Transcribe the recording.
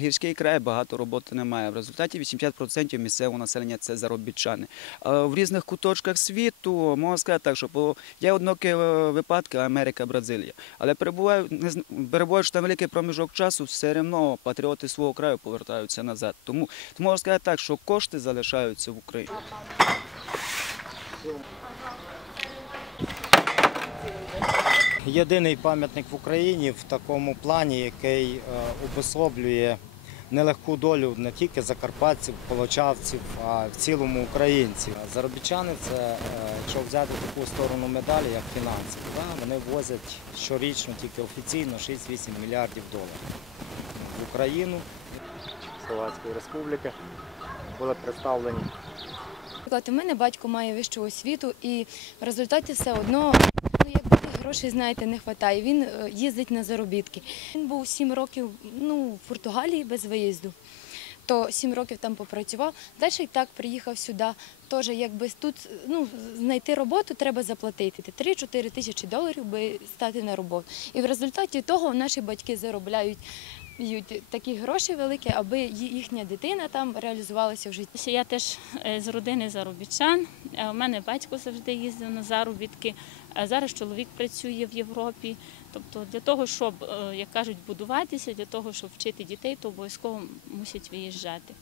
Гірський край багато роботи немає. В результаті 80% місцевого населення це заробітчани. В різних куточках світу можна сказати так, що є однокі е, випадки Америка, Бразилія. Але перебуваючи там великий проміжок часу, все одно патріоти свого краю повертаються назад. Тому можна сказати так, що кошти залишаються в Україні. Єдиний пам'ятник в Україні в такому плані, який е, обособлює нелегку долю не тільки закарпатців, полочавців, а в цілому українців. Заробітчани це, е, якщо взяти таку сторону медалі, як фінанси, вони возять щорічно тільки офіційно 6-8 мільярдів доларів в Україну. Словацької республіки були представлені у мене батько має вищу освіту, і в результаті все одно грошей, знаєте, не вистачає. Він е, їздить на заробітки. Він був сім років ну, в Португалії без виїзду. То сім років там попрацював. Далі і так приїхав сюди. Теж якби тут ну, знайти роботу треба заплатити. 3-4 тисячі доларів би стати на роботу. І в результаті того наші батьки заробляють ють такі гроші великі, аби їхня дитина там реалізувалася в житті. Я теж е, з родини заробітчан. Е, У мене батько завжди їздив на заробітки. а Зараз чоловік працює в Європі. Тобто для того, щоб, е, як кажуть, будуватися, для того, щоб вчити дітей, то обов'язково мусять виїжджати.